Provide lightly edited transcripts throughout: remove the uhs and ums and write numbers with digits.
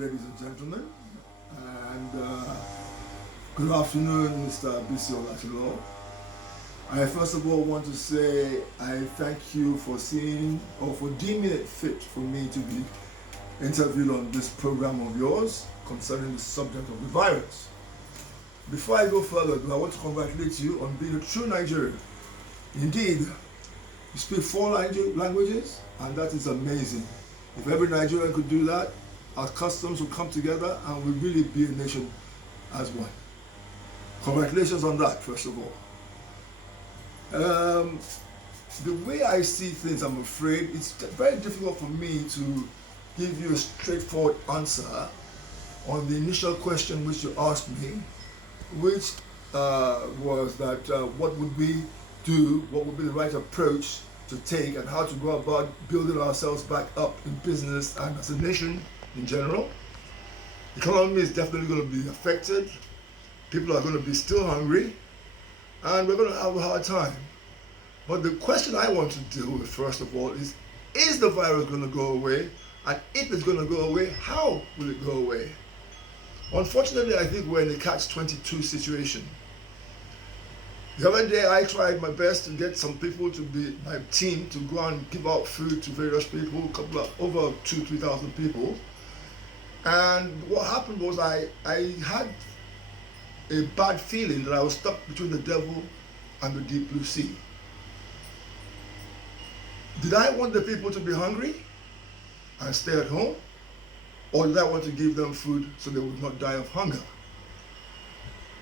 ladies and gentlemen, and good afternoon, Mr. Bisi Olatilo. I first of all want to say I thank you for seeing or for deeming it fit for me to be interviewed on this program of yours concerning the subject of the virus. Before I go further, I want to congratulate you on being a true Nigerian. Indeed, you speak 4 languages, and that is amazing. If every Nigerian could do that, our customs would come together and we'd really be a nation as one. Congratulations on that, first of all. The way I see things, I'm afraid, it's very difficult for me to give you a straightforward answer on the initial question which you asked me, which was that what would we do, what would be the right approach to take, and how to go about building ourselves back up in business and as a nation in general. The economy is definitely going to be affected. People are going to be still hungry, and we're going to have a hard time. But the question I want to deal with, first of all, is the virus going to go away? And if it's going to go away, how will it go away? Unfortunately, I think we're in a catch-22 situation. The other day, I tried my best to get some people to be my team to go and give out food to various people, over 2,000-3,000 people. And what happened was I had a bad feeling that I was stuck between the devil and the deep blue sea. Did I want the people to be hungry and stay at home? Or did I want to give them food so they would not die of hunger?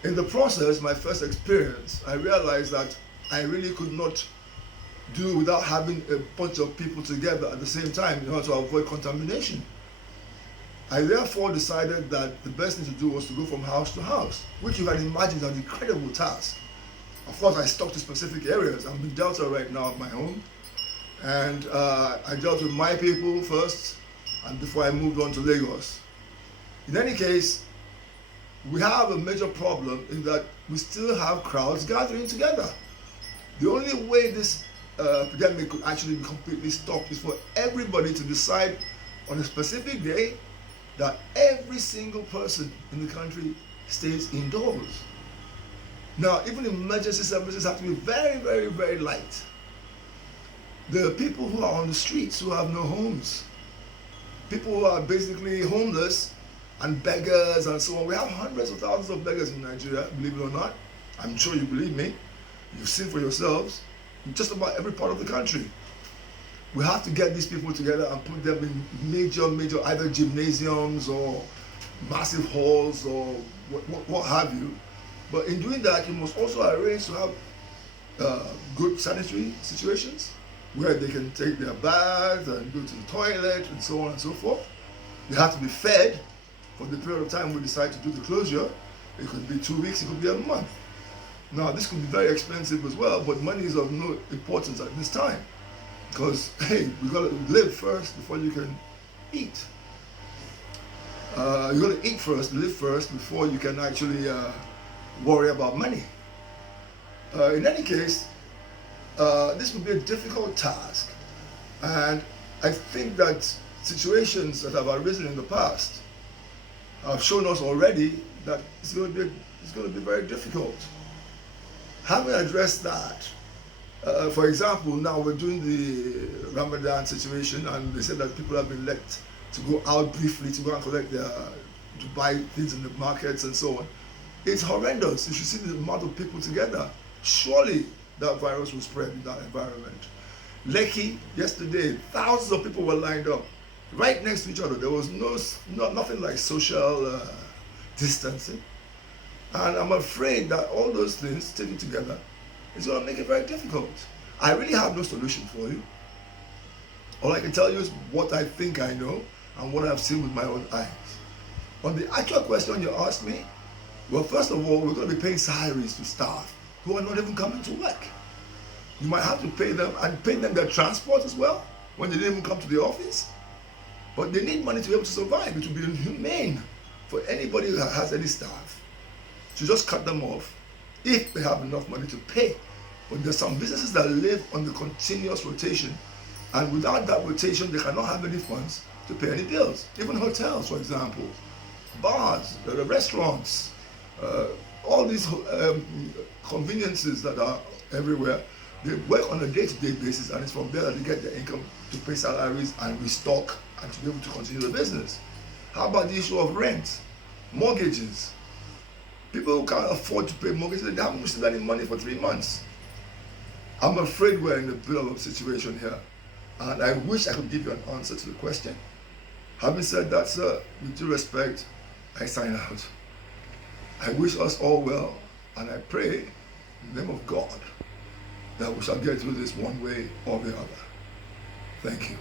In the process, my first experience, I realized that I really could not do without having a bunch of people together at the same time in order to avoid contamination. I therefore decided that the best thing to do was to go from house to house, which you can imagine is an incredible task. Of course, I stuck to specific areas. I'm in Delta right now at my home, and I dealt with my people first, and before I moved on to Lagos. In any case, we have a major problem in that we still have crowds gathering together. The only way this epidemic could actually be completely stopped is for everybody to decide on a specific day that every single person in the country stays indoors. Now, even emergency services have to be very, very, very light. There are people who are on the streets who have no homes. People who are basically homeless and beggars and so on. We have hundreds of thousands of beggars in Nigeria, believe it or not. I'm sure you believe me. You've seen for yourselves in just about every part of the country. We have to get these people together and put them in major either gymnasiums or massive halls or what have you. But in doing that, you must also arrange to have good sanitary situations where they can take their baths and go to the toilet and so on and so forth. They have to be fed for the period of time we decide to do the closure. It could be 2 weeks, it could be a month. Now, this could be very expensive as well, but money is of no importance at this time. Because, hey, we got to live first before you can eat. You got to eat first, live first, before you can actually worry about money. In any case, this would be a difficult task. And I think that situations that have arisen in the past have shown us already that it's going to be very difficult. Having addressed that, for example, now we're doing the Ramadan situation, and they said that people have been let to go out briefly to go and collect to buy things in the markets and so on. It's horrendous. You should see the amount of people together. Surely that virus will spread in that environment. Lekki, yesterday, thousands of people were lined up right next to each other. There was nothing like social distancing. And I'm afraid that all those things taken together is going to make it very difficult. I really have no solution for you. All I can tell you is what I think I know and what I've seen with my own eyes. On the actual question you asked me, well, first of all, we're going to be paying salaries to staff who are not even coming to work. You might have to pay them and pay them their transport as well when they didn't even come to the office. But they need money to be able to survive. It would be inhumane for anybody who has any staff to just cut them off if they have enough money to pay. But there's some businesses that live on the continuous rotation, and without that rotation, they cannot have any funds to pay any bills. Even hotels, for example, bars, restaurants, all these conveniences that are everywhere, they work on a day-to-day basis, and it's from there that they get their income to pay salaries and restock and to be able to continue the business. How about the issue of rent, mortgages? People who can't afford to pay mortgages, they haven't received any money for 3 months. I'm afraid we're in a bit of a situation here, and I wish I could give you an answer to the question. Having said that, sir, with due respect, I sign out. I wish us all well, and I pray in the name of God that we shall get through this one way or the other. Thank you.